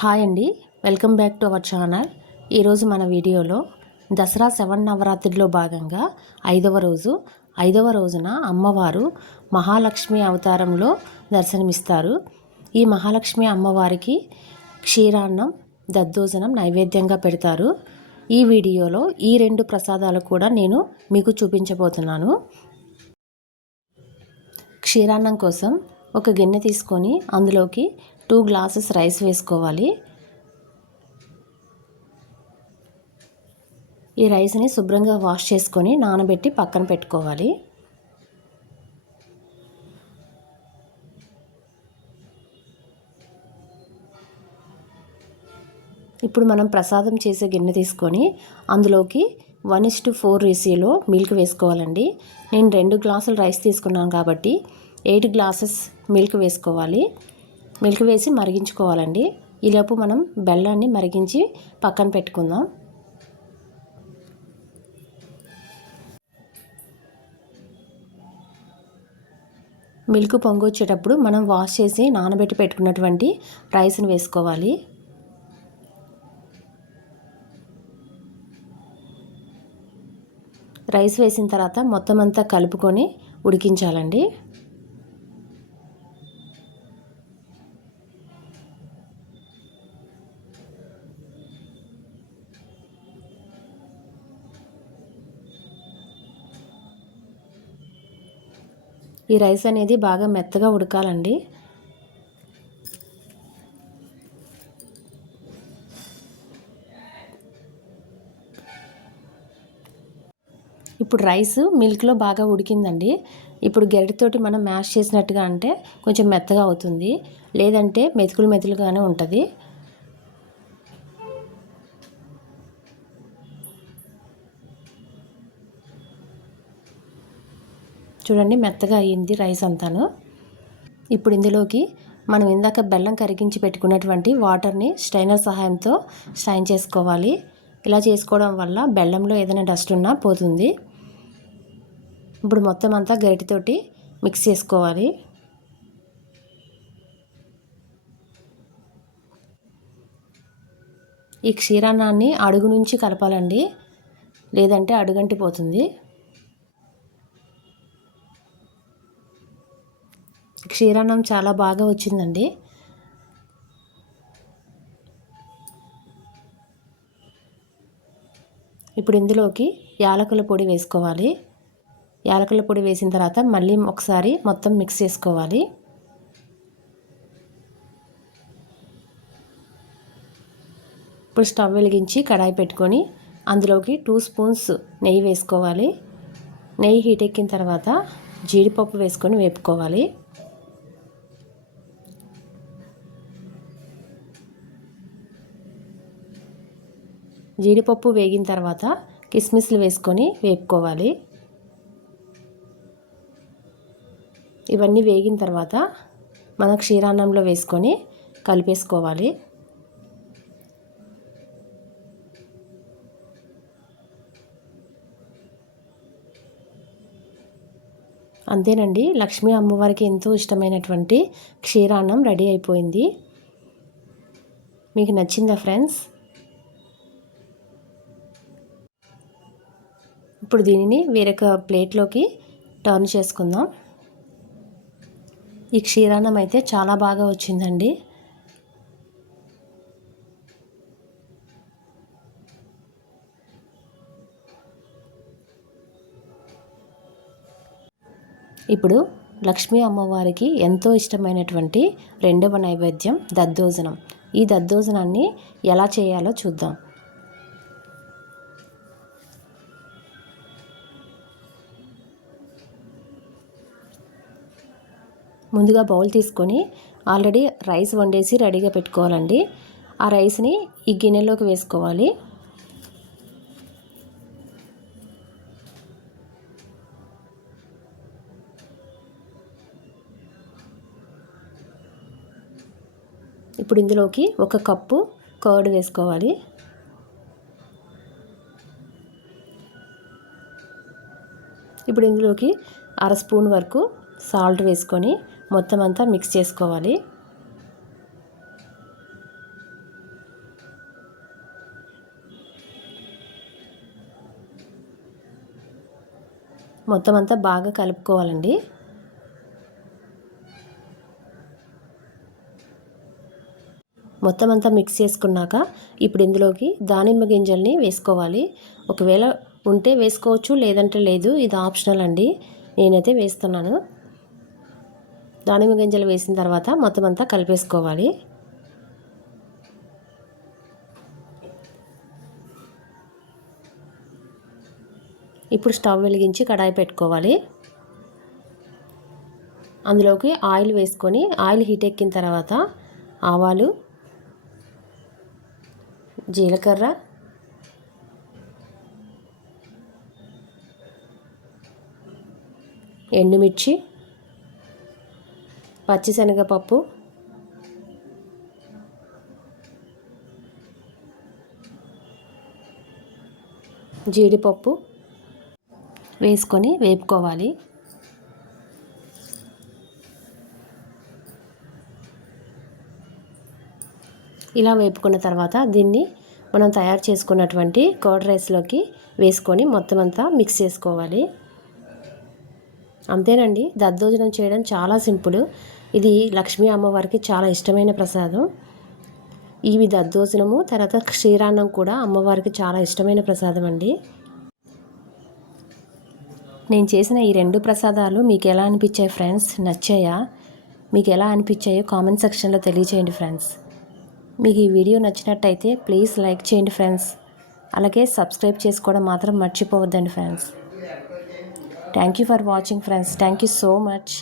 Hi అండి. Welcome back to our channel. ఈరోజు మన వీడియోలో దసరా సెవెన్ నవరాత్రిలో భాగంగా ఐదవ రోజు ఐదవ రోజున అమ్మవారు మహాలక్ష్మి అవతారంలో దర్శనమిస్తారు. ఈ మహాలక్ష్మి అమ్మవారికి క్షీరాన్నం దద్దోజనం నైవేద్యంగా పెడతారు. ఈ వీడియోలో ఈ రెండు ప్రసాదాలు కూడా నేను మీకు చూపించబోతున్నాను. క్షీరాన్నం కోసం ఒక గిన్నె తీసుకొని అందులోకి టూ గ్లాసెస్ రైస్ వేసుకోవాలి. ఈ రైస్ని శుభ్రంగా వాష్ చేసుకొని నానబెట్టి పక్కన పెట్టుకోవాలి. ఇప్పుడు మనం ప్రసాదం చేసే గిన్నె తీసుకొని అందులోకి వన్ ఇస్ టు ఫోర్ రేసియోలో మిల్క్ వేసుకోవాలండి. నేను రెండు గ్లాసులు రైస్ తీసుకున్నాను కాబట్టి ఎయిట్ గ్లాసెస్ మిల్క్ వేసుకోవాలి. మిల్క్ వేసి మరిగించుకోవాలండి. ఈలోపు మనం బెల్లాన్ని మరిగించి పక్కన పెట్టుకుందాం. మిల్క్ పొంగొచ్చేటప్పుడు మనం వాష్ చేసి నానబెట్టి పెట్టుకున్నటువంటి రైస్ని వేసుకోవాలి. రైస్ వేసిన తర్వాత మొత్తం అంతా కలుపుకొని ఉడికించాలండి. ఈ రైస్ అనేది బాగా మెత్తగా ఉడకాలండి. ఇప్పుడు రైస్ మిల్క్లో బాగా ఉడికిందండి. ఇప్పుడు గరిటతోటి మనం మ్యాష్ చేసినట్టుగా అంటే కొంచెం మెత్తగా అవుతుంది. లేదంటే మెతుకులు మెతులుగానే ఉంటుంది. చూడండి మెత్తగా అయ్యింది రైస్ అంతాను. ఇప్పుడు ఇందులోకి మనం ఇందాక బెల్లం కరిగించి పెట్టుకున్నటువంటి వాటర్ని స్ట్రైనర్ సహాయంతో స్ట్రైన్ చేసుకోవాలి. ఇలా చేసుకోవడం వల్ల బెల్లంలో ఏదైనా డస్ట్ ఉన్నా పోతుంది. ఇప్పుడు మొత్తం అంతా గరిటితోటి మిక్స్ చేసుకోవాలి. ఈ క్షీరాన్నాన్ని అడుగు నుంచి కలపాలండి. లేదంటే అడుగంటిపోతుంది. క్షీరాన్నం చాలా బాగా వచ్చిందండి. ఇప్పుడు ఇందులోకి యాలకుల పొడి వేసుకోవాలి. యాలకుల పొడి వేసిన తర్వాత మళ్ళీ ఒకసారి మొత్తం మిక్స్ చేసుకోవాలి. ఇప్పుడు స్టవ్ వెలిగించి కడాయి పెట్టుకొని అందులోకి టూ స్పూన్స్ నెయ్యి వేసుకోవాలి. నెయ్యి హీట్ ఎక్కిన తర్వాత జీడిపప్పు వేసుకొని వేపుకోవాలి. జీడిపప్పు వేగిన తర్వాత కిస్మిస్లు వేసుకొని వేపుకోవాలి. ఇవన్నీ వేగిన తర్వాత మన క్షీరాన్నంలో వేసుకొని కలిపేసుకోవాలి. అంతేనండి లక్ష్మీ అమ్మవారికి ఎంతో ఇష్టమైనటువంటి క్షీరాన్నం రెడీ అయిపోయింది. మీకు నచ్చిందా ఫ్రెండ్స్? ఇప్పుడు దీనిని వేరొక ప్లేట్లోకి టర్న్ చేసుకుందాం. ఈ క్షీరాన్నం అయితే చాలా బాగా వచ్చిందండి. ఇప్పుడు లక్ష్మీ అమ్మవారికి ఎంతో ఇష్టమైనటువంటి రెండవ నైవేద్యం దద్దోజనం. ఈ దద్దోజనాన్ని ఎలా చేయాలో చూద్దాం. ముందుగా బౌల్ తీసుకొని ఆల్రెడీ రైస్ వండేసి రెడీగా పెట్టుకోవాలండి. ఆ రైస్ని ఈ గిన్నెలోకి వేసుకోవాలి. ఇప్పుడు ఇందులోకి ఒక కప్పు కర్డ్ వేసుకోవాలి. ఇప్పుడు ఇందులోకి అర స్పూన్ వరకు సాల్ట్ వేసుకొని మొత్తం అంతా మిక్స్ చేసుకోవాలి. మొత్తం అంతా బాగా కలుపుకోవాలండి. మొత్తం అంతా మిక్స్ చేసుకున్నాక ఇప్పుడు ఇందులోకి దానిమ్మ గింజల్ని వేసుకోవాలి. ఒకవేళ ఉంటే వేసుకోవచ్చు లేదంటే లేదు ఇది ఆప్షనల్ అండి. నేనైతే వేస్తున్నాను. దానిమ్మ గింజలు వేసిన తర్వాత మొత్తం అంతా కలిపేసుకోవాలి. ఇప్పుడు స్టవ్ వెలిగించి కడాయి పెట్టుకోవాలి. అందులోకి ఆయిల్ వేసుకొని ఆయిల్ హీట్ ఎక్కిన తర్వాత ఆవాలు జీలకర్ర ఎండుమిర్చి పచ్చిశనగపప్పు జీడిపప్పు వేసుకొని వేపుకోవాలి. ఇలా వేపుకున్న తర్వాత దీన్ని మనం తయారు చేసుకున్నటువంటి కర్డ్ రైస్లోకి వేసుకొని మొత్తం అంతా మిక్స్ చేసుకోవాలి. అంతేనండి దద్దోజనం చేయడం చాలా సింపుల్. ఇది లక్ష్మీ అమ్మవారికి చాలా ఇష్టమైన ప్రసాదం. ఇవి దద్దోజనము తర్వాత క్షీరాన్నం కూడా అమ్మవారికి చాలా ఇష్టమైన ప్రసాదం అండి. నేను చేసిన ఈ రెండు ప్రసాదాలు మీకు ఎలా అనిపించాయి ఫ్రెండ్స్? నచ్చాయా? మీకు ఎలా అనిపించాయో కామెంట్ సెక్షన్లో తెలియచేయండి ఫ్రెండ్స్. మీకు ఈ వీడియో నచ్చినట్టయితే ప్లీజ్ లైక్ చేయండి ఫ్రెండ్స్. అలాగే సబ్స్క్రైబ్ చేసుకోవడం మాత్రం మర్చిపోవద్దండి friends. Thank you for watching friends. Thank you so much.